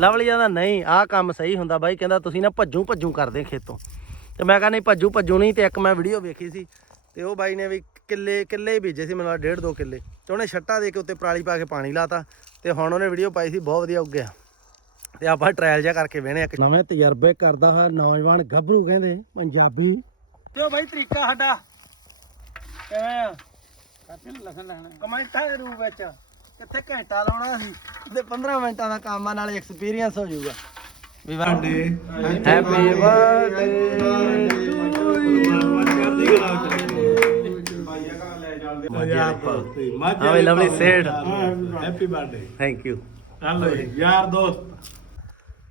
Lovely ਕਹਿੰਦਾ ਨਹੀਂ ਆਹ ਕੰਮ ਸਹੀ ਹੁੰਦਾ ਬਾਈ ਕਹਿੰਦਾ ਤੁਸੀਂ ਨਾ ਭੱਜੂ ਭੱਜੂ ਕਰਦੇ ਖੇਤੋਂ। ਤੇ ਮੈਂ ਕਹਿੰਦਾ ਨਹੀਂ ਭੱਜੂ ਭੱਜੂ ਨਹੀਂ ਤੇ ਇੱਕ ਮੈਂ ਵੀਡੀਓ ਵੇਖੀ ਸੀ ਤੇ ਉਹ ਬਾਈ ਨੇ ਵੀ ਕਿੱਲੇ ਕਿੱਲੇ ਹੀ ਬੀਜੇ ਸੀ ਮੈਨੂੰ ਲੱਗਦਾ ਡੇਢ ਦੋ ਕਿੱਲੇ। ਤੇ ਉਹਨੇ ਛੱਟਾ ਦੇ ਕੇ ਉੱਤੇ ਪਰਾਲੀ ਪਾ ਕੇ ਪਾਣੀ ਲਾਤਾ ਤੇ ਹੁਣ ਉਹਨੇ ਵੀਡੀਓ ਪਾਈ ਸੀ ਬਹੁਤ ਵਧੀਆ ਉੱਗਿਆ। ਤੇ ਆਪਾਂ ਟ੍ਰਾਇਲ ਜਿਹਾ ਕਰਕੇ ਵੇਣੇ ਇੱਕ ਨਵੇਂ ਤਜਰਬੇ ਕਰਦਾ ਹੋਇਆ ਨੌਜਵਾਨ ਗੱਭਰੂ ਕਹਿੰਦੇ ਪੰਜਾਬੀ। ਤੇ ਉਹ ਬਾਈ ਤਰੀਕਾ ਸਾਡਾ। ਕਿਵੇਂ ਆ? ਲਸਣ ਲੈਣਾ ਕਮੈਂਟਾਂ ਦੇ ਰੂਪ ਵਿੱਚ। ਕਿੱਥੇ ਘੰਟਾ ਲਾਉਣਾ ਸੀ ਤੇ 15 ਮਿੰਟਾਂ ਦਾ ਕੰਮ ਆ ਨਾਲ ਐਕਸਪੀਰੀਅੰਸ ਹੋ ਜਾਊਗਾ। ਵੀ ਬਰਥਡੇ ਹੈਪੀ ਬਰਥਡੇ ਹਾਂ ਵੀ lovely said happy birthday thank you hello ਯਾਰ ਦੋਸਤ।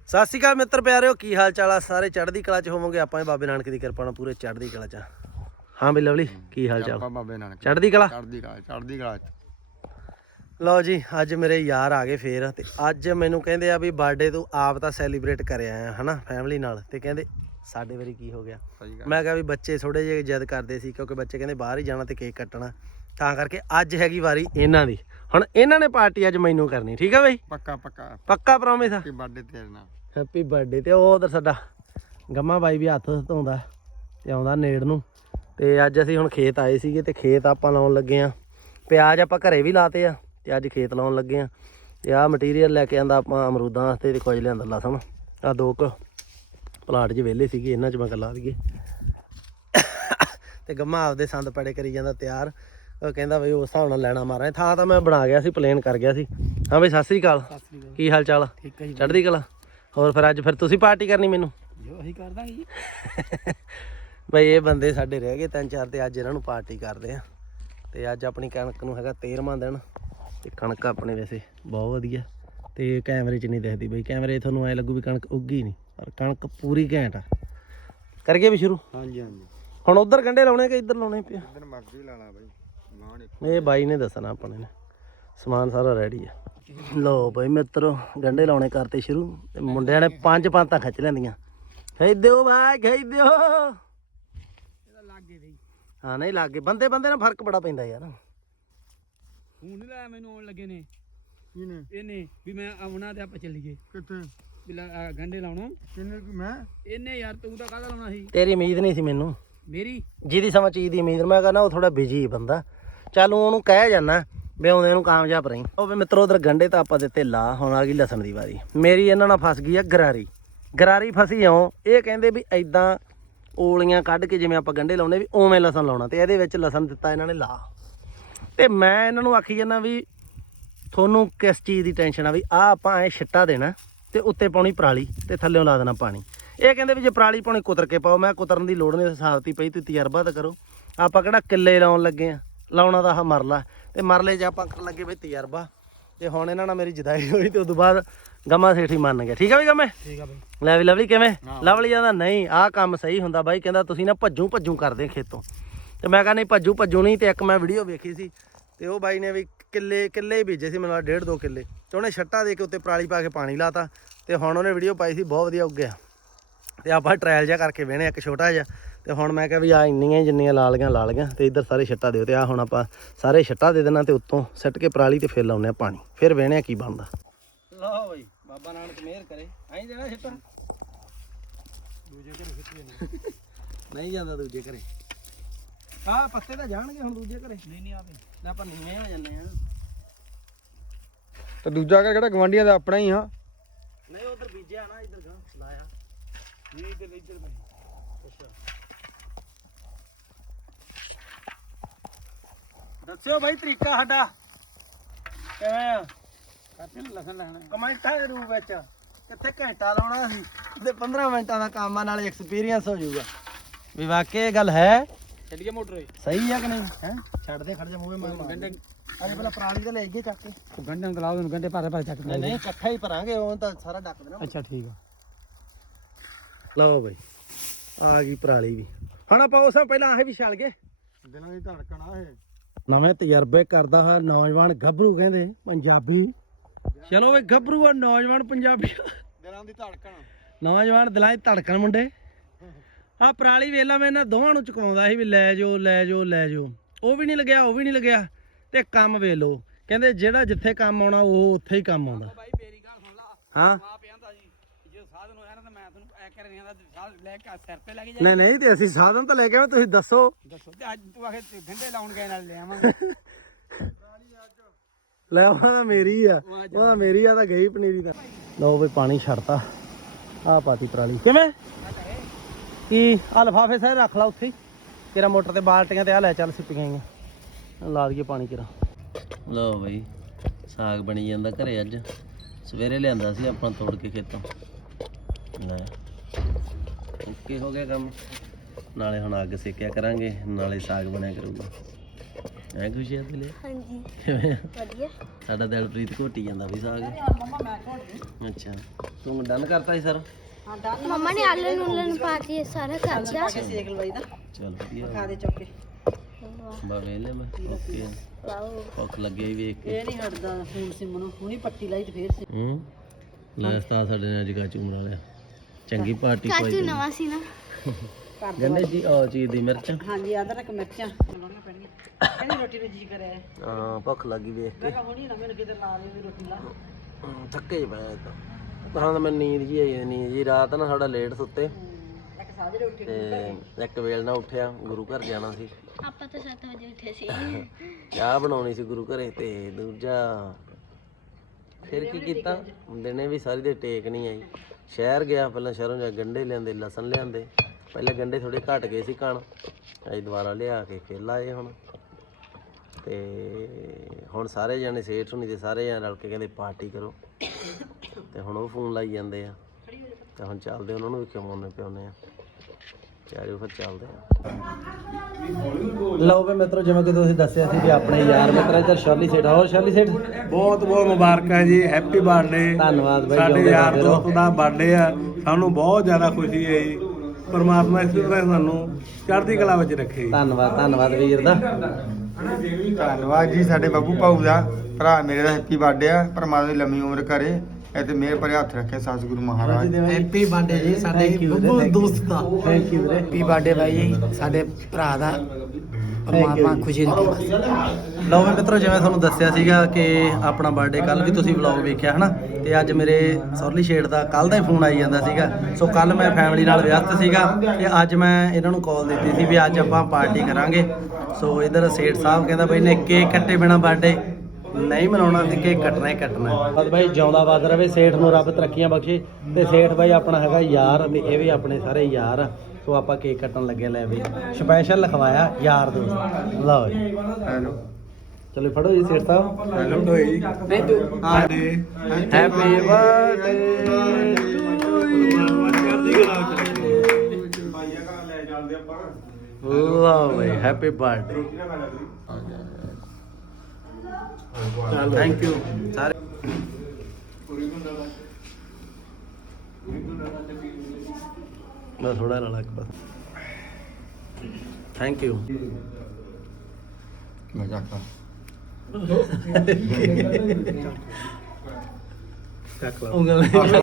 ਸਤਿ ਸ਼੍ਰੀ ਅਕਾਲ ਮਿੱਤਰ ਪਿਆਰਿਓ ਕੀ ਹਾਲ ਚਾਲ ਆ? ਸਾਰੇ ਚੜ੍ਹਦੀ ਕਲਾ ਚ ਹੋਵੋਗੇ ਆਪਾਂ ਵੀ ਬਾਬੇ ਨਾਨਕ ਦੀ ਕਿਰਪਾ ਨਾਲ ਪੂਰੇ ਚੜ੍ਹਦੀ ਕਲਾ ਚ। ਹਾਂ ਵੀ ਲਵਲੀ ਕੀ ਹਾਲ ਚਾਲ? ਬਾਬੇ ਨਾਨਕ ਚੜ੍ਹਦੀ ਕਲਾ? ਚੜਦੀ ਕਲਾ ਚੜਦੀ ਕਲਾ ਲਓ ਜੀ ਅੱਜ ਮੇਰੇ ਯਾਰ ਆ ਗਏ ਫੇਰ ਤੇ ਅੱਜ ਮੈਨੂੰ ਕਹਿੰਦੇ ਆ ਵੀ ਬਰਥਡੇ ਤੂੰ ਆਪ ਤਾਂ ਸੈਲੀਬ੍ਰੇਟ ਕਰਿਆ ਆ ਹਨਾ ਫੈਮਿਲੀ ਨਾਲ ਤੇ ਕਹਿੰਦੇ ਸਾਡੇ ਵਾਰੀ ਕੀ ਹੋ ਗਿਆ। ਮੈਂ ਕਿਹਾ ਵੀ ਬੱਚੇ ਥੋੜੇ ਜਿਹੇ ਜਿੱਦ ਕਰਦੇ ਸੀ ਕਿਉਂਕਿ ਬੱਚੇ ਕਹਿੰਦੇ ਬਾਹਰ ਹੀ ਜਾਣਾ ਤੇ ਕੇਕ ਕੱਟਣਾ ਤਾਂ ਕਰਕੇ ਅੱਜ ਹੈਗੀ ਵਾਰੀ ਇਹਨਾਂ ਦੀ। ਹੁਣ ਇਹਨਾਂ ਨੇ ਪਾਰਟੀ ਅੱਜ ਮੈਨੂੰ ਕਰਨੀ ਠੀਕ ਆ ਬਈ? ਪੱਕਾ ਪੱਕਾ। ਪੱਕਾ ਪ੍ਰੋਮਿਸ ਆ। ਹੈਪੀ ਬਰਥਡੇ ਤੇਰੇ ਨਾਲ। ਹੈਪੀ ਬਰਥਡੇ ਤੇ ਉਹ ਉਧਰ ਸਾਡਾ ਗੰਮਾ ਬਾਈ ਵੀ ਹੱਥ ਧੋਂਦਾ ਤੇ ਆਉਂਦਾ ਨੇੜ ਨੂੰ ਤੇ ਅੱਜ ਅਸੀਂ ਹੁਣ ਖੇਤ ਆਏ ਸੀਗੇ ਤੇ ਖੇਤ ਆਪਾਂ ਲਾਉਣ ਲੱਗੇ ਆ। ਪਿਆਜ਼ ਆਪਾਂ ਘਰੇ ਵੀ ਲਾਤੇ ਆ। ਤੇ ਅੱਜ ਖੇਤ ਲਾਉਣ ਲੱਗੇ ਆ। ਤੇ ਆਹ ਮਟੀਰੀਅਲ ਲੈ ਕੇ ਆਂਦਾ ਆਪਾਂ ਅਮਰੂਦਾਂ ਵਾਸਤੇ ਤੇ ਕੁਝ ਲਿਆਂਦਾ ਲਸਣ। ਆ ਦੋ ਕੁ ਪਲਾਟ 'ਚ ਵਿਹਲੇ ਸੀਗੇ ਇਹਨਾਂ 'ਚ ਮੈਂ ਲਾ ਦਈਏ ਤੇ ਗੰਮਾ ਆਪਦੇ ਸੰਦ ਪੜੇ ਕਰੀ ਜਾਂਦਾ ਤਿਆਰ। ਉਹ ਕਹਿੰਦਾ ਬਈ ਉਸ ਹਿਸਾਬ ਨਾਲ ਲੈਣਾ ਮਾਰਾਂ ਥਾਂ ਤਾਂ ਮੈਂ ਬਣਾ ਗਿਆ ਸੀ ਪਲੇਨ ਕਰ ਗਿਆ ਸੀ। ਹਾਂ ਬਈ ਸਤਿ ਸ੍ਰੀ ਅਕਾਲ। ਕੀ ਹਾਲ ਚਾਲ? ਚੜ੍ਹਦੀ ਕਲਾ? ਹੋਰ ਫਿਰ ਅੱਜ ਫਿਰ ਤੁਸੀਂ ਪਾਰਟੀ ਕਰਨੀ ਮੈਨੂੰ? ਜੋ ਅਸੀਂ ਕਰ ਦਾਂਗੇ ਜੀ। ਬਈ ਇਹ ਬੰਦੇ ਸਾਡੇ ਰਹਿ ਗਏ ਤਿੰਨ ਚਾਰ ਤੇ ਅੱਜ ਇਹਨਾਂ ਨੂੰ ਪਾਰਟੀ ਕਰਦੇ ਆ। ਤੇ ਅੱਜ ਆਪਣੀ ਕਣਕ ਨੂੰ ਹੈਗਾ 13ਵਾਂ ਦਿਨ। ਤੇ ਕਣਕ ਆਪਣੇ ਵੈਸੇ ਬਹੁਤ ਵਧੀਆ। ਤੇ ਕੈਮਰੇ 'ਚ ਨਹੀਂ ਦਿਖਦੀ ਬਈ। ਕੈਮਰੇ ਤੁਹਾਨੂੰ ਐ ਲੱਗੂ ਵੀ ਕਣਕ ਉੱਗੀ ਨਹੀਂ। ਪਰ ਕਣਕ ਪੂਰੀ ਘੈਂਟ ਆ। ਕਰਗੇ ਵੀ ਸ਼ੁਰੂ? ਹਾਂਜੀ ਹਾਂਜੀ। ਹੁਣ ਉਧਰ ਗੰਡੇ ਲਾਉਣੇ ਕਿ ਇੱਧਰ ਲਾਉਣੇ ਪਿਆ? ਦਿਨ ਮਰਜ਼ੀ ਲਾਣਾ ਬਾਈ। ਇਹ ਬਾਈ ਨੇ ਦੱਸਣਾ ਆਪਣੇ ਨੇ। ਸਮਾਨ ਸਾਰਾ ਰੈਡੀ ਆ। ਲੋ ਬਈ ਮਿੱਤਰੋ ਗੰਡੇ ਲਾਉਣੇ ਕਰਤੇ ਸ਼ੁਰੂ। ਤੇ ਮੁੰਡਿਆਂ ਨੇ ਪੰਜ ਪੰਤਾਂ ਖਿੱਚ ਲੈਂਦੀਆਂ। ਖਿੱਚ ਦਿਓ ਭਾਈ ਖਿੱਚ ਦਿਓ। ਇਹਦਾ ਲੱਗੇ ਬਈ। ਹਾਂ ਨਹੀਂ ਲੱਗੇ। ਬੰਦੇ ਬੰਦੇ ਨਾਲ ਫ਼ਰਕ ਬੜਾ ਪੈਂਦਾ ਯਾਰ। ਹੁਣ ਨਹੀਂ ਲਾਇਆ ਮੈਨੂੰ ਆਉਣ ਲੱਗੇ ਨੇ। ਕਿਨੇ ਇਹਨੇ ਵੀ ਮੈਂ ਆਉਣਾ ਤੇ ਆਪਾਂ ਚੱਲੀਏ। ਕਿੱਥੇ? ਵੀ ਲਾ- ਆਹ ਗੰਢੇ ਲਾਉਣਾ। ਕਿਨੇ ਮੈਂ? ਇਹਨੇ ਯਾਰ ਤੂੰ ਤਾਂ ਕਾਹਦਾ ਲਾਉਣਾ ਸੀ? ਤੇਰੀ ਉਮੀਦ ਨਹੀਂ ਸੀ ਮੈਨੂੰ। ਮੇਰੀ? ਜਿਹਦੀ ਸਮਝ ਚੀਜ਼ ਦੀ ਉਮੀਦ ਮੈਂ ਕਹਿੰਦਾ ਉਹ ਥੋੜਾ ਬਿਜ਼ੀ ਬੰਦਾ। ਚੱਲ ਉਹਨੂੰ ਕਹਿ ਜਾਣਾ ਵੀ ਆਉਂਦੇ ਨੂੰ ਕਾਮਯਾਬ ਰਹੀਂ। ਉਹ ਵੀ ਮਿੱਤਰੋ ਉਧਰ ਗੰਡੇ ਤਾਂ ਆਪਾਂ ਦਿੱਤੇ ਲਾ ਹੁਣ ਆ ਗਈ ਲਸਣ ਦੀ ਵਾਰੀ। ਮੇਰੀ ਇਹਨਾਂ ਨਾਲ ਫਸ ਗਈ ਆ ਗਰਾਰੀ। ਗਰਾਰੀ ਫਸੀ ਆਉ ਇਹ ਕਹਿੰਦੇ ਵੀ ਐਦਾਂ ਓਲੀਆਂ ਕੱਢ ਕੇ ਜਿਵੇਂ ਆਪਾਂ ਗੰਡੇ ਲਾਉਨੇ ਵੀ ਉਵੇਂ ਲਸਣ ਲਾਉਣਾ ਤੇ ਇਹਦੇ ਵਿੱਚ ਲਸਣ ਦਿੱਤਾ ਇਹਨਾਂ ਨੇ ਲਾ। ਤੇ ਮੈਂ ਇਹਨਾਂ ਨੂੰ ਆਖੀ ਜਾਂਦਾ ਵੀ ਤੁਹਾਨੂੰ ਕਿਸ ਚੀਜ਼ ਦੀ ਟੈਨਸ਼ਨ ਆ ਵੀ ਆ ਆਪਾਂ ਐ ਛਿੱਟਾ ਦੇਣਾ ਤੇ ਉੱਤੇ ਪਾਉਣੀ ਪਰਾਲੀ ਤੇ ਥੱਲੇੋਂ ਲਾ ਦੇਣਾ ਪਾਣੀ। ਇਹ ਕਹਿੰਦੇ ਵੀ ਜੇ ਪਰਾਲੀ ਪਾਉਣੀ ਕੁਤਰ ਕੇ ਪਾਓ ਮੈਂ ਕੁਤਰਨ ਦੀ ਲੋੜ ਨਹੀਂ ਹਿਸਾਬ ਤੀ ਪਈ ਤੁਸੀਂ ਤਜਰਬਾ ਤਾਂ ਕਰੋ। ਆਪਾਂ ਕਿਹੜਾ ਕਿੱਲੇ ਲਾਉਣ ਲੱਗੇ ਆ ਲਾਉਣਾ ਤਾਂ ਆਹ ਮਰਲਾ। ਤੇ ਮਰਲੇ 'ਚ ਆਪਾਂ ਕਰਨ ਲੱਗੇ ਵੀ ਤਜਰਬਾ ਤੇ ਹੁਣ ਇਹਨਾਂ ਨਾਲ ਮੇਰੀ ਜਦਾਈ ਹੋਈ ਤੇ ਉਦੋਂ ਬਾਅਦ ਗਮਾ ਸੇਠੀ ਮੰਨ ਗਿਆ। ਠੀਕ ਆ ਵੀ ਗਮੇ? ਠੀਕ ਆ ਬਈ। ਲੈ ਵੀ ਲਵਲੀ ਕਿਵੇਂ? ਲਵਲੀ ਕਹਿੰਦਾ ਨਹੀਂ ਆਹ ਕੰਮ ਸਹੀ ਹੁੰਦਾ ਬਾਈ ਕਹਿੰਦਾ ਤੁਸੀਂ ਨਾ ਭੱਜੂ ਭੱਜੂ ਕਰਦੇ ਖੇਤੋਂ। ਤੇ ਮੈਂ ਕਹਿੰਦਾ ਨਹੀਂ ਭੱਜੂ ਭੱਜੂ ਨਹੀਂ ਤੇ ਇੱਕ ਮੈਂ ਵੀਡੀਓ ਵੇਖੀ ਸੀ ਤੇ ਉਹ ਬਾਈ ਨੇ ਵੀ ਕਿੱਲੇ ਕਿੱਲੇ ਹੀ ਬੀਜੇ ਸੀ ਮੈਨੂੰ ਡੇਢ ਦੋ ਕਿੱਲੇ। ਤੇ ਉਹਨੇ ਛੱਟਾ ਦੇ ਕੇ ਉੱਤੇ ਪਰਾਲੀ ਪਾ ਕੇ ਪਾਣੀ ਲਾਤਾ ਤੇ ਹੁਣ ਉਹਨੇ ਵੀਡੀਓ ਪਾਈ ਸੀ ਬਹੁਤ ਵਧੀਆ ਉੱਗਿਆ ਤੇ ਆਪਾਂ ਟ੍ਰਾਇਲ ਜਿਹਾ ਕਰਕੇ ਵੇਣੇ ਇੱਕ ਛੋਟਾ ਜਿਹਾ। ਤੇ ਹੁਣ ਮੈਂ ਕਿਹਾ ਵੀ ਆ ਇੰਨੀਆਂ ਹੀ ਜਿੰਨੀਆਂ ਲਾ ਲਈਆਂ ਲਾ ਲਈਆਂ ਤੇ ਇੱਧਰ ਸਾਰੇ ਛੱਟਾ ਦਿਓ ਤੇ ਆ ਹੁਣ ਆਪਾਂ ਸਾਰੇ ਛੱਟਾ ਦੇ ਦੇਣਾ ਤੇ ਉੱਤੋਂ ਸਿੱਟ ਕੇ ਪਰਾਲੀ ਤੇ ਫਿਰ ਲਾਉਨੇ ਆ ਪਾਣੀ। ਫਿਰ ਵੇਣੇ ਆ ਕੀ ਬਣਦਾ। ਲਓ ਬਈ ਬਾਬਾ ਨਾਨਕ ਮਿਹਰ ਕਰੇ। ਐਂ ਦੇਣਾ ਛੱਟਾ? ਦੂਜੇ ਘਰੇ ਨਹੀਂ ਜਾਂਦਾ ਦੂਜੇ ਘਰੇ। ਆ ਪੱਤੇ ਤਾਂ ਜਾਣਗੇ ਹੁਣ ਦੂਜੇ ਘਰੇ। ਨਹੀਂ ਨਹੀਂ ਆਵੇ ਨਾ ਆਪਾਂ ਨੀਵੇਂ ਹੋ ਜੰਨੇ ਆ। ਤੇ ਦੂਜਾ ਘਰ ਕਿਹੜਾ ਗਵਾਂਡੀਆਂ ਦਾ ਆਪਣਾ ਹੀ ਆ। ਨਹੀਂ ਉਧਰ ਬੀਜਿਆ ਨਾ ਇੱਧਰ ਗਾਂ ਲਾਇਆ। ਨਹੀਂ ਇੱਧਰ ਇੱਧਰ ਅੱਛਾ। ਦੱਸਿਓ ਬਾਈ ਤਰੀਕਾ ਸਾਡਾ। ਕਿਵੇਂ ਆ? ਕਾਪੀ ਲਸਣ ਲੈਣਾ। ਕਮੈਂਟਾਂ ਦੇ ਰੂਪ ਵਿੱਚ। ਕਿੱਥੇ ਘੰਟਾ ਲਾਉਣਾ ਸੀ ਤੇ 15 ਮਿੰਟਾਂ ਦਾ ਕੰਮ ਆ ਨਾਲ ਐਕਸਪੀਰੀਅੰਸ ਹੋ ਜਾਊਗਾ। ਵੀ ਵਾਕਈ ਇਹ ਗੱਲ ਹੈ ਚੱਲੀਏ ਮੋਟਰ ਓਏ। ਸਹੀ ਆ ਕਿ ਨਹੀਂ? ਹੈ? ਛੱਡ ਦੇ ਖੜ ਜਾ ਮੂਹੇ ਮਾਰ ਗੰਢੇ ਅਰੇ ਪਹਿਲਾਂ ਪਰਾਲੀ ਤੇ ਲੈ ਅੱਗੇ ਚੱਕ ਕੇ। ਗੰਢੇ ਨੂੰ ਲਾਓ ਗੰਢੇ ਭਾਰੇ ਭਾਰੇ ਚੱਕ ਨਹੀਂ ਨਹੀਂ ਇਕੱਠਾ ਹੀ ਭਰਾਂਗੇ ਉਹ ਤਾਂ ਸਾਰਾ ਡੱਕ ਦੇਣਾ। ਅੱਛਾ ਠੀਕ ਆ। ਲਓ ਬਈ ਆ ਗਈ ਪਰਾਲੀ ਵੀ। ਹੁਣ ਆਪਾਂ ਉਸ ਤੋਂ ਪਹਿਲਾਂ ਆਹ ਵੀ ਛਲ ਗਏ। ਦਿਲਾਂ ਦੀ ਧੜਕਣ ਆ ਇਹ। ਨਵੇਂ ਤਜਰਬੇ ਕਰਦਾ ਹੋਇਆ ਨੌਜਵਾਨ ਗੱਭਰੂ ਕਹਿੰਦੇ ਪੰਜਾਬੀ। ਚਲੋ ਵੇ ਗੱਭਰੂ ਆ ਨੌਜਵਾਨ ਪੰਜਾਬੀ। ਦਿਲਾਂ ਦੀ ਧੜਕਣ। ਨੌਜਵਾਨ ਦਿਲਾਂ 'ਚ ਧੜਕਣ ਮੁੰਡੇ। ਆ ਪਰਾਲੀ ਵੇਲਾ ਮੈਂ ਇਹਨਾਂ ਦੋਵਾਂ ਨੂੰ ਚੁਕਾਉਂਦਾ ਸੀ ਵੀ ਲੈ ਜਾਓ ਲੈ ਜਾਓ ਲੈ ਜਾਓ। ਉਹ ਵੀ ਨਹੀਂ ਲੱਗਿਆ ਉਹ ਵੀ ਨਹੀਂ ਲੱਗਿਆ। ਤੇ ਕੰਮ ਵੇ ਲੋ ਕਹਿੰਦੇ ਜਿਹੜਾ ਜਿੱਥੇ ਕੰਮ ਆਉਣਾ ਉਹ ਉੱਥੇ ਹੀ ਕੰਮ ਆਉਂਦਾ। ਬਾਈ ਮੇਰੀ ਗੱਲ ਸੁਣ ਲਾ। ਹਾਂ। ਆਪ ਆਂਦਾ ਜੀ ਜੇ ਸਾਧਨ ਹੋਇਆ ਨਾ ਤਾਂ ਮੈਂ ਤੁਹਾਨੂੰ ਐ ਕਰ ਰਿਹਾ ਦਾ ਲੈ ਕੇ ਸਿਰ ਤੇ ਲੈ ਕੇ ਨਹੀਂ ਨਹੀਂ ਤੇ ਅਸੀਂ ਸਾਧਨ ਤਾਂ ਲੈ ਕੇ ਆਏ ਤੁਸੀਂ ਦੱਸੋ। ਦੱਸੋ ਤੇ ਅੱਜ ਤੂੰ ਆਖੇ ਗੰਡੇ ਲਾਉਣ ਗਏ ਨਾਲ ਲੈ ਆਵਾਂਗੇ। ਲੈ ਉਹ ਤਾਂ ਮੇਰੀ ਆ ਉਹ ਮੇਰੀ ਆ ਤਾਂ ਗਈ ਪਨੀਰੀ ਦਾ ਲਓ ਬਈ ਪਾਣੀ ਛੱਡਤਾ। ਆ ਪਾਤੀ ਪਰਾਲੀ। ਕਿਵੇਂ? ਕੀ ਆ ਲਫਾਫੇ ਸਾਰੇ ਰੱਖ ਲਾ ਉੱਥੇ ਹੀ। ਤੇਰਾ ਮੋਟਰ ਤੇ ਬਾਲਟੀਆਂ ਤੇ ਆ ਲੈ ਚੱਲ ਸਿੱਪੀਆਂ ਗਈਆਂ। ਲਾ ਦਈਏ ਪਾਣੀ ਕਿਰਾ ਲਓ ਬਈ ਸਾਗ ਬਣੀ ਜਾਂਦਾ ਘਰੇ ਅੱਜ। ਸਵੇਰੇ ਲਿਆਂਦਾ ਸੀ ਆਪਾਂ ਤੋੜ ਕੇ ਖੇਤੋਂ। ਲੈ। ਓਕੇ ਹੋ ਗਿਆ ਕੰਮ। ਨਾਲੇ ਹੁਣ ਅੱਗ ਸੇਕਿਆ ਕਰਾਂਗੇ ਨਾਲੇ ਸਾਗ ਬਣਿਆ ਕਰੂਗਾ। ਐ ਖੁਸ਼ੀ ਆ ਦਿਲੇ ਹਾਂਜੀ। ਕਿਵੇਂ? ਵਧੀਆ। ਸਾਡਾ ਦਿਲਪ੍ਰੀਤ ਘੋਟੀ ਜਾਂਦਾ ਵੀ ਸਾਗ। ਅੱਛਾ। ਤੂੰ ਡਨ ਕਰਤਾ ਸੀ ਸਰ? ਮੰਮਾ ਨੇ ਆਲੂ ਨੂਲਨ ਪਾ ਕੇ ਸਾਰਾ ਕਰਦਾ ਚਲ ਵਧੀਆ। ਖਾ ਦੇ ਚੁੱਕੇ ਬਾ ਵੇਲੇ ਮੈਂ। ਓਕੇ ਆ। ਵਾਓ। ਭੁੱਖ ਲੱਗੀ ਵੇਖ ਕੇ। ਇਹ ਨਹੀਂ ਹਟਦਾ ਹੁਣ ਸਿਮ ਨੂੰ। ਹੁਣੀ ਪੱਟੀ ਲਾਈ ਤੇ ਫੇਰ ਸਿਮ ਹੂੰ? ਲੈ ਸਤਾ ਸਾਡੇ ਨੇ ਅੱਜ ਕਾਚੂ ਬਣਾ ਲਿਆ। ਚੰਗੀ ਪਾਰਟੀ ਕਾਚੂ ਕੋਈ ਨਵਾਂ ਸੀ ਨਾ। ਗੰਨੇ ਜੀ ਉਹ ਚੀਜ਼ ਦੀ ਮਿਰਚ। ਹਾਂਜੀ ਅਦਰਕ ਮਿਰਚਾਂ। ਲਾਉਣੀਆਂ ਪੈਣਗੀਆਂ। ਕਹਿੰਦੀ ਰੋਟੀ ਨੂੰ ਜੀ ਕਰਿਆ। ਹਾਂ ਭੁੱਖ ਲੱਗੀ ਵੇਖ ਕੇ। ਮੈਂ ਕਿਹਾ ਹੁਣੀ ਨਾ ਮੈਨੂੰ ਕਿਤੇ ਲਾ ਦੇ ਵੀ ਰੋਟੀ ਲਾ। ਥੱਕੇ ਪਿਆ ਤਾਂ। ਤਾਂ ਤਾਂ ਮੈਨੂੰ ਨੀਂਦ ਜੀ ਆਈ ਨੀਂਦ ਜੀ ਰਾਤ ਨਾ ਸਾਡਾ ਲੇਟ ਸੁੱਤੇ। ਇੱਕ ਸਾਜਰੇ ਉੱਠੀ ਤੇ ਇੱਕ ਵੇਲ ਨਾ ਉੱਠਿਆ ਗੁਰੂ ਘਰ ਜਾਣਾ ਸੀ। ਆਪਾਂ ਤਾਂ 7 ਵਜੇ ਉੱਠੇ ਸੀ। ਚਾਹ ਬਣਾਉਣੀ ਸੀ ਗੁਰੂ ਘਰੇ ਤੇ ਦੂਜਾ ਫਿਰ ਕੀ ਕੀਤਾ? ਦਿਨੇ ਵੀ ਸਾਰੀ ਦੇ ਟੇਕ ਨਹੀਂ ਆਈ। ਸ਼ਹਿਰ ਗਿਆ ਪਹਿਲਾਂ ਸ਼ਹਿਰੋਂ ਜਾ ਗੰਡੇ ਲਿਆਂਦੇ ਲਸਣ ਲਿਆਂਦੇ। ਪਹਿਲੇ ਗੰਡੇ ਥੋੜੇ ਘਟ ਗਏ ਸੀ ਕਣ। ਅੱਜ ਦੁਬਾਰਾ ਲਿਆ ਕੇ ਫਿਰ ਲਾਏ ਹੁਣ। ਤੇ ਹੁਣ ਸਾਰੇ ਜਾਣੇ ਸੇਠ ਹੁਣੀ ਤੇ ਸਾਰੇ ਜਾਣੇ ਰਲ ਕੇ ਕਹਿੰਦੇ ਪਾਰਟੀ ਕਰੋ। ਤੇ ਹੁਣ ਉਹ ਫੋਨ ਲਾਈ ਜਾਂਦੇ ਆ। ਤੇ ਹੁਣ ਚੱਲਦੇ ਉਹਨਾਂ ਨੂੰ ਵੀ ਕਿਉਂ ਪਿਆਉਨੇ ਆ। ਚਾਰਿਓ ਫਿਰ ਚੱਲਦੇ ਆ। ਲਓ ਵੀ ਮਿੱਤਰੋ ਜਿਵੇਂ ਕਿ ਤੁਸੀਂ ਦੱਸਿਆ ਸੀ ਵੀ ਆਪਣੇ ਯਾਰ ਮਿੱਤਰ ਇੱਧਰ ਸ਼ਰਲੀ ਸੇਠ ਹੋਰ ਸ਼ਰਲੀ ਸੇਠ? ਬਹੁਤ ਬਹੁਤ ਮੁਬਾਰਕਾਂ ਜੀ ਹੈਪੀ ਬਰਥਡੇ ਧੰਨਵਾਦ ਬਾਈ ਸਾਡੇ ਯਾਰ। ਦੋਸਤ ਦਾ ਬਰਥਡੇ ਆ। ਸਾਨੂੰ ਬਹੁਤ ਜ਼ਿਆਦਾ ਖੁਸ਼ੀ ਹੈ ਜੀ। ਪਰਮਾਤਮਾ ਇਸੇ ਤਰ੍ਹਾਂ ਸਾਨੂੰ ਚੜ੍ਹਦੀ ਕਲਾ ਵਿੱਚ ਰੱਖੇ। ਧੰਨਵਾਦ ਧੰਨਵਾਦ ਵੀਰ ਦਾ। ਧੰਨਵਾਦ ਜੀ ਸਾਡੇ ਬੱਬੂ ਭਾਊ ਦਾ। ਭਰਾ ਮੇਰੇ ਦਾ ਹੈਪੀ ਬਰਥਡੇ ਆ। ਪਰਮਾਤਮਾ ਦੀ ਲੰਮੀ ਉਮਰ ਕਰੇ। ਅਤੇ ਮੇਰੇ ਪਰ ਹੱਥ ਰੱਖੇ ਸਤਿਗੁਰੂ ਮਹਾਰਾਜ। ਹੈਪੀ ਬਰਥਡੇ ਜੀ ਸਾਡੇ ਬੱਬੂ ਦੋਸਤ ਦਾ ਥੈਂਕ ਯੂ ਵੀਰੇ ਹੈਪੀ ਬਰਥਡੇ ਬਾਈ ਜੀ ਸਾਡੇ ਭਰਾ ਦਾ। ਪਰਮਾਤਮਾ ਖੁਸ਼ੀ ਰੱਖੇ ਲਓ ਵੀ ਮਿੱਤਰੋ ਜਿਵੇਂ ਤੁਹਾਨੂੰ ਦੱਸਿਆ ਸੀਗਾ ਕਿ ਆਪਣਾ ਬਰਥਡੇ ਕੱਲ ਵੀ ਤੁਸੀਂ ਵਲੌਗ ਵੇਖਿਆ ਹਨਾ? ਤੇ ਅੱਜ ਮੇਰੇ ਸੌਰਲੀ ਸ਼ੇਡ ਦਾ ਕੱਲ ਦਾ ਹੀ ਫੋਨ ਆਈ ਜਾਂਦਾ ਸੀਗਾ। ਸੋ ਕੱਲ ਮੈਂ ਫੈਮਿਲੀ ਨਾਲ ਵਿਅਸਤ ਸੀਗਾ ਤੇ ਅੱਜ ਮੈਂ ਇਹਨਾਂ ਨੂੰ ਕਾਲ ਦਿੱਤੀ ਸੀ ਵੀ ਅੱਜ ਆਪਾਂ ਪਾਰਟੀ ਕਰਾਂਗੇ। ਸੋ ਇਧਰ ਸੇਠ ਸਾਹਿਬ ਕਹਿੰਦਾ ਬਈ ਨੇ ਕੇਕ ਕੱਟੇ ਬਿਨਾ ਬਰਥਡੇ ਨਹੀਂ ਮਨਾਉਣਾ ਤੇ ਕੇਕ ਕੱਟਣਾ ਹੀ ਕੱਟਣਾ ਬਸ ਬਾਈ ਜਿਉਂਦਾ ਵੱਧ ਰਵੇ ਸੇਠ ਨੂੰ ਰੱਬ ਤਰੱਕੀਆਂ ਬਖਸ਼ੇ। ਤੇ ਸੇਠ ਬਾਈ ਆਪਣਾ ਹੈਗਾ ਯਾਰ ਤੇ ਇਹ ਵੀ ਆਪਣੇ ਸਾਰੇ ਯਾਰ। ਆ। ਸੋ ਆਪਾਂ ਕੇਕ ਕੱਟਣ ਲੱਗੇ ਲੈ ਬਈ। ਸਪੈਸ਼ਲ ਲਿਖਵਾਇਆ ਯਾਰ ਦੋਸਤ। ਲਓ ਜੀ। ਹੈਲੋ। ਚਲੋ ਫੜੋ ਜੀ ਸੇਠ ਸਾਹਿਬ। ਹੈਲੋ ਢੋਈ ਸਾਡੇ ਹੈਪੀ ਬਰਥਡੇ ਚੜ੍ਹਦੀ ਕਲਾ ਵਿੱਚ ਰੱਖੇ ਲਓ ਬਈ ਹੈਪੀ ਬਰਥਡੇ ਥੈਂਕ ਯੂ ਸਾਰੇ ਮੈਂ ਥੋੜਾ ਨਾਲ ਇੱਕ ਬਸ। ਥੈਂਕ ਯੂ ਮੈਂ ਜਾਖਾ ਕੱਕ ਲਾ।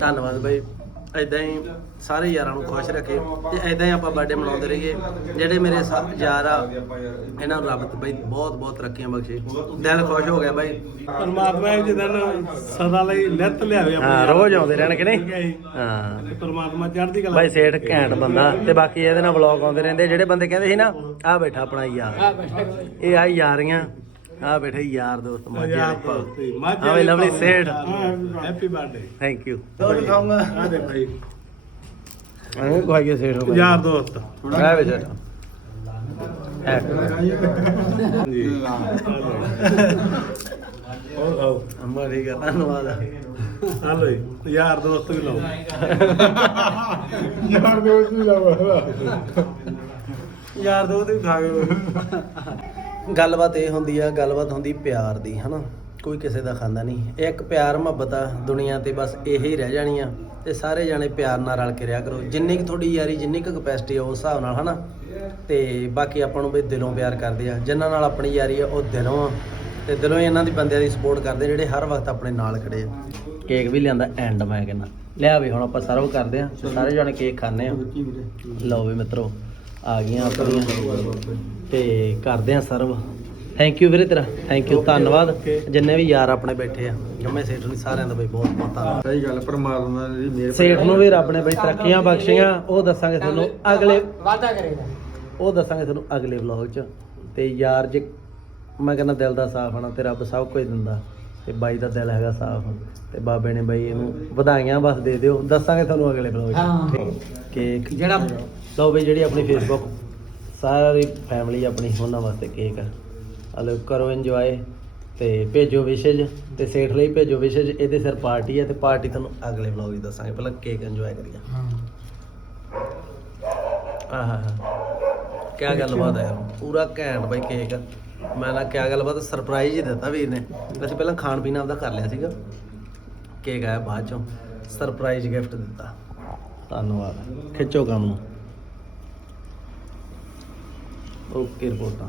ਧੰਨਵਾਦ ਬਾਈ। ਐਦਾਂ ਹੀ ਸਾਰੇ ਯਾਰਾਂ ਨੂੰ ਖੁਸ਼ ਰੱਖੇ ਤੇ ਐਦਾਂ ਹੀ ਆਪਾਂ ਬਰਥਡੇ ਮਨਾਉਂਦੇ ਰਹੀਏ। ਜਿਹੜੇ ਮੇਰੇ ਸਾ- ਯਾਰ ਆ ਇਹਨਾਂ ਨੂੰ ਰੱਬ ਤੇ ਬਾਈ ਬਹੁਤ ਬਹੁਤ ਤਰੱਕੀਆਂ ਬਖਸ਼ੇ। ਦਿਲ ਖੁਸ਼ ਹੋ ਗਿਆ ਬਾਈ। ਪਰਮਾਤਮਾ ਇਹ ਦਿਨ ਸਦਾ ਲਈ ਲਿੱਤ ਲਿਆਵੇ ਹਾਂ ਰੋਜ਼ ਆਉਂਦੇ ਰਹਿਣ ਕਿ ਨਹੀਂ? ਹਾਂ ਤੇ ਪਰਮਾਤਮਾ ਚੜ੍ਹਦੀ ਕਲਾ ਬਾਈ ਸੇਠ ਘੈਂਟ ਬੰਦਾ ਤੇ ਬਾਕੀ ਇਹਦੇ ਨਾਲ ਵਲੌਗ ਆਉਂਦੇ ਰਹਿੰਦੇ। ਜਿਹੜੇ ਬੰਦੇ ਕਹਿੰਦੇ ਸੀ ਨਾ ਆ ਬੈਠਾ ਆਪਣਾ ਯਾਰ। ਇਹ ਆ ਯਾਰੀਆਂ। ਆ ਬੈਠੇ ਯਾਰ ਦੋਸਤ ਮਾਝੇ ਵਾਲੇ ਭਾਊ। ਮਾਝੇ ਹਾਂ ਬਈ ਹੈਪੀ ਬਰਥਡੇ ਥੈਂਕ ਯੂ ਖਾਊਂਗਾ ਆ ਦੇ ਭਾਈ। ਮੈਂ ਕੋਈ ਗਿਆ ਸੇਠ ਯਾਰ ਦੋਸਤ। ਆ ਵੇ ਸੇਠ ਹੈ। ਜੀ ਹੋਰ ਆਓ ਅੰਮਾ ਠੀਕ ਆ ਧੰਨਵਾਦ। ਯਾਰ ਦੋਸਤ ਵੀ ਲਓ। ਯਾਰ ਦੋਸਤ ਵੀ ਖਾ ਗਏ ਗੱਲਬਾਤ ਇਹ ਹੁੰਦੀ ਆ, ਗੱਲਬਾਤ ਹੁੰਦੀ ਪਿਆਰ ਦੀ, ਹਨਾ? ਕੋਈ ਕਿਸੇ ਦਾ ਖਾਂਦਾ ਨਹੀਂ। ਇਹ ਇੱਕ ਪਿਆਰ ਮੁਹੱਬਤ ਆ ਦੁਨੀਆ ਤੇ, ਬਸ ਇਹ ਹੀ ਰਹਿ ਜਾਣੀ ਆ ਤੇ ਸਾਰੇ ਜਾਣੇ ਪਿਆਰ ਨਾਲ ਰਲ ਕੇ ਰਿਹਾ ਕਰੋ। ਜਿੰਨੀ ਕੁ ਤੁਹਾਡੀ ਯਾਰੀ, ਜਿੰਨੀ ਕੁ ਕਪੈਸਿਟੀ ਆ, ਉਸ ਹਿਸਾਬ ਨਾਲ, ਹਨਾ? ਤੇ ਬਾਕੀ ਆਪਾਂ ਨੂੰ ਵੀ ਦਿਲੋਂ ਪਿਆਰ ਕਰਦੇ ਆ। ਜਿਨ੍ਹਾਂ ਨਾਲ ਆਪਣੀ ਯਾਰੀ ਆ, ਉਹ ਦਿਲੋਂ ਆ। ਤੇ ਦਿਲੋਂ ਹੀ ਇਹਨਾਂ ਦੀ ਬੰਦਿਆਂ ਦੀ ਸਪੋਰਟ ਕਰਦੇ ਜਿਹੜੇ ਹਰ ਵਕਤ ਆਪਣੇ ਨਾਲ ਖੜੇ ਆ। ਕੇਕ ਵੀ ਲਿਆਂਦਾ ਐਂਡ ਮੈਂ ਕਹਿੰਦਾ, ਲਿਆ ਵੀ ਹੁਣ ਆਪਾਂ ਸਰਵ ਕਰਦੇ ਆ। ਤੇ ਸਾਰੇ ਜਾਣੇ ਕੇਕ ਖਾਣੇ ਆ। ਲਓ ਵੀ ਮਿੱਤਰੋ ਆ ਗਈਆਂ ਆਪਣੀਆਂ। ਤੇ ਕਰਦੇ ਆ ਸਰਵ। ਥੈਂਕ ਯੂ ਵੀਰੇ ਤੇਰਾ। ਥੈਂਕ ਯੂ ਧੰਨਵਾਦ। ਜਿੰਨੇ ਵੀ ਯਾਰ ਆਪਣੇ ਬੈਠੇ ਆ। ਜੰਮੇ ਸੇਠ ਨੂੰ ਸਾਰਿਆਂ ਦਾ ਬਈ ਬਹੁਤ ਬਹੁਤ ਧੰਨਵਾਦ। ਸਹੀ ਗੱਲ ਪਰਮਾਤਮਾ ਦੀ ਮਿਹਰ ਸੇਠ ਨੂੰ ਵੀ ਰੱਬ ਨੇ ਬਈ ਤਰੱਕੀਆਂ ਬਖਸ਼ੀਆਂ। ਉਹ ਦੱਸਾਂਗੇ ਤੁਹਾਨੂੰ ਅਗਲੇ ਵਾਦਾ ਕਰੇਗਾ। ਉਹ ਦੱਸਾਂਗੇ ਤੁਹਾਨੂੰ ਅਗਲੇ ਵਲੌਗ 'ਚ। ਤੇ ਯਾਰ ਜੇ ਮੈਂ ਕਹਿੰਦਾ ਦਿਲ ਦਾ ਸਾਫ਼ ਆਣਾ ਤੇ ਰੱਬ ਸਭ ਕੁਝ ਦਿੰਦਾ। ਤੇ ਬਾਈ ਦਾ ਦਿਲ ਹੈਗਾ ਸਾਫ਼। ਤੇ ਬਾਬੇ ਨੇ ਬਾਈ ਇਹਨੂੰ ਵਧਾਈਆਂ ਬਸ ਦੇ ਦਿਓ। ਦੱਸਾਂਗੇ ਤੁਹਾਨੂੰ ਅਗਲੇ ਵਲੌਗ 'ਚ। ਹਾਂ। ਕੇਕ ਜਿਹੜਾ ਲਓ ਬਈ ਜਿਹੜੀ ਆਪਣੀ ਫੇਸਬੁੱਕ ਸਾਰੀ ਫੈਮਿਲੀ ਆਪਣੀ ਉਹਨਾਂ ਵਾਸਤੇ ਕੇਕ ਆ। ਹਲੋ ਕਰੋ ਇੰਜੋਏ ਤੇ ਭੇਜੋ ਵਿਸ਼ੇਜ ਤੇ ਸੇਠ ਲਈ ਭੇਜੋ ਵਿਸ਼ੇਜ ਇਹਦੇ ਸਿਰ ਪਾਰਟੀ ਹੈ ਤੇ ਪਾਰਟੀ ਤੁਹਾਨੂੰ ਅਗਲੇ ਵਲੌਗ ਵਿੱਚ ਦੱਸਾਂਗੇ। ਪਹਿਲਾਂ ਕੇਕ ਇੰਜੋਏ ਕਰੀਏ। ਆਹਾ ਕੀ ਗੱਲਬਾਤ ਹੈ ਯਾਰ। ਪੂਰਾ ਘੈਂਟ ਬਾਈ ਕੇਕ ਮੈਂ ਨਾ ਕੀ ਗੱਲਬਾਤ ਸਰਪ੍ਰਾਈਜ਼ ਹੀ ਦਿੱਤਾ ਵੀਰ ਨੇ। ਅਸੀਂ ਪਹਿਲਾਂ ਖਾਣ ਪੀਣਾ ਆਪਦਾ ਕਰ ਲਿਆ ਸੀਗਾ। ਕੇਕ ਆਇਆ ਬਾਅਦ ਚੋਂ। ਸਰਪ੍ਰਾਈਜ਼ ਗਿਫਟ ਦਿੱਤਾ। ਧੰਨਵਾਦ। ਖਿੱਚੋ ਕੰਮ ਨੂੰ। ਓਕੇ ਰਿਪੋਰਟਾਂ।